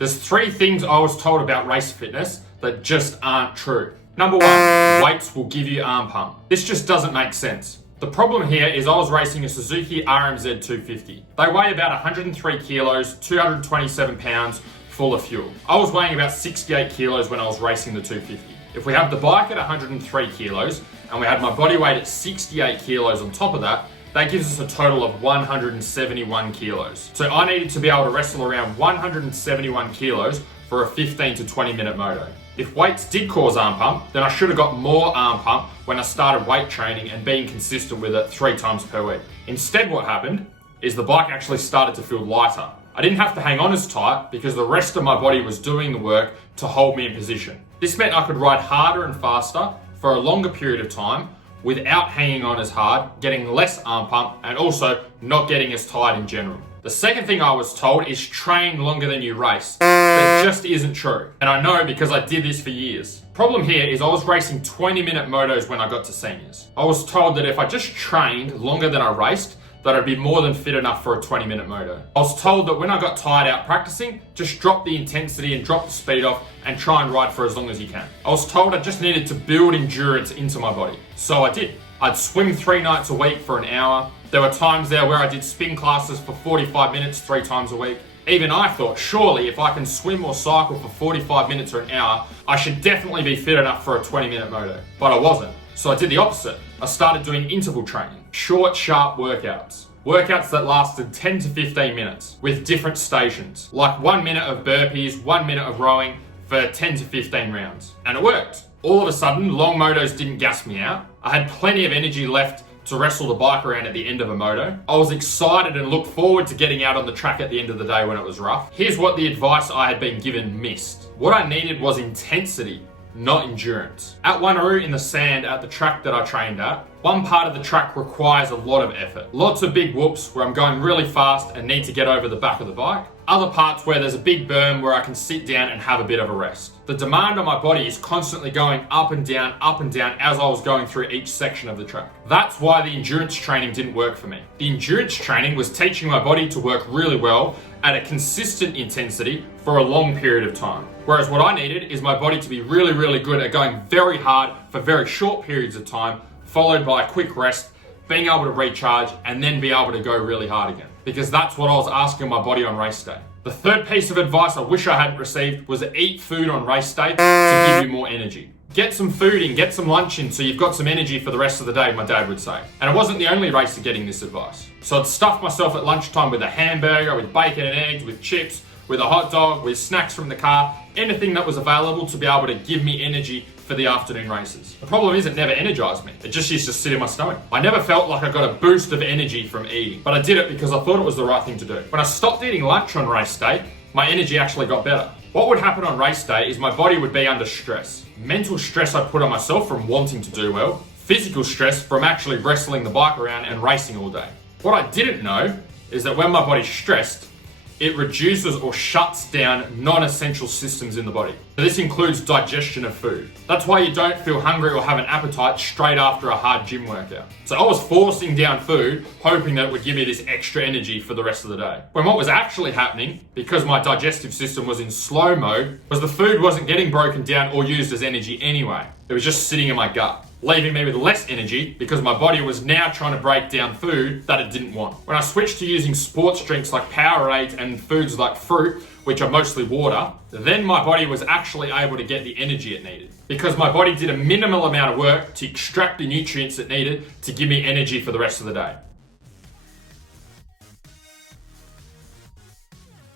There's 3 things I was told about race fitness that just aren't true. Number 1, weights will give you arm pump. This just doesn't make sense. The problem here is I was racing a Suzuki RMZ 250. They weigh about 103 kilos, 227 pounds, full of fuel. I was weighing about 68 kilos when I was racing the 250. If we have the bike at 103 kilos and we had my body weight at 68 kilos on top of that, that gives us a total of 171 kilos. So I needed to be able to wrestle around 171 kilos for a 15 to 20 minute moto. If weights did cause arm pump, then I should have got more arm pump when I started weight training and being consistent with it 3 times per week. Instead, what happened is the bike actually started to feel lighter. I didn't have to hang on as tight because the rest of my body was doing the work to hold me in position. This meant I could ride harder and faster for a longer period of time without hanging on as hard, getting less arm pump, and also not getting as tired in general. The second thing I was told is train longer than you race. That just isn't true. And I know because I did this for years. Problem here is I was racing 20-minute motos when I got to seniors. I was told that if I just trained longer than I raced, that I'd be more than fit enough for a 20-minute moto. I was told that when I got tired out practicing, just drop the intensity and drop the speed off and try and ride for as long as you can. I was told I just needed to build endurance into my body. So I did. I'd swim 3 nights a week for an hour. There were times there where I did spin classes for 45 minutes 3 times a week. Even I thought, surely if I can swim or cycle for 45 minutes or an hour, I should definitely be fit enough for a 20-minute moto. But I wasn't. So I did the opposite. I started doing interval training, short, sharp workouts. Workouts that lasted 10 to 15 minutes with different stations, like 1 minute of burpees, 1 minute of rowing for 10 to 15 rounds. And it worked. All of a sudden, long motos didn't gas me out. I had plenty of energy left to wrestle the bike around at the end of a moto. I was excited and looked forward to getting out on the track at the end of the day when it was rough. Here's what the advice I had been given missed. What I needed was intensity, not endurance. At Wanneroo in the sand at the track that I trained at, one part of the track requires a lot of effort. Lots of big whoops where I'm going really fast and need to get over the back of the bike. Other parts where there's a big berm where I can sit down and have a bit of a rest. The demand on my body is constantly going up and down as I was going through each section of the track. That's why the endurance training didn't work for me. The endurance training was teaching my body to work really well at a consistent intensity for a long period of time. Whereas what I needed is my body to be really, really good at going very hard for very short periods of time, followed by a quick rest, being able to recharge, and then be able to go really hard again. Because that's what I was asking my body on race day. The third piece of advice I wish I hadn't received was to eat food on race day to give you more energy. Get some food in, get some lunch in so you've got some energy for the rest of the day, my dad would say. And it wasn't the only racer getting this advice. So I'd stuff myself at lunchtime with a hamburger, with bacon and eggs, with chips, with a hot dog, with snacks from the car, anything that was available to be able to give me energy for the afternoon races. The problem is it never energized me. It just used to sit in my stomach. I never felt like I got a boost of energy from eating, but I did it because I thought it was the right thing to do. When I stopped eating lunch on race day, my energy actually got better. What would happen on race day is my body would be under stress. Mental stress I put on myself from wanting to do well, physical stress from actually wrestling the bike around and racing all day. What I didn't know is that when my body's stressed, it reduces or shuts down non-essential systems in the body. So this includes digestion of food. That's why you don't feel hungry or have an appetite straight after a hard gym workout. So I was forcing down food, hoping that it would give me this extra energy for the rest of the day. When what was actually happening, because my digestive system was in slow mode, was the food wasn't getting broken down or used as energy anyway. It was just sitting in my gut, leaving me with less energy because my body was now trying to break down food that it didn't want. When I switched to using sports drinks like Powerade and foods like fruit, which are mostly water, then my body was actually able to get the energy it needed. Because my body did a minimal amount of work to extract the nutrients it needed to give me energy for the rest of the day.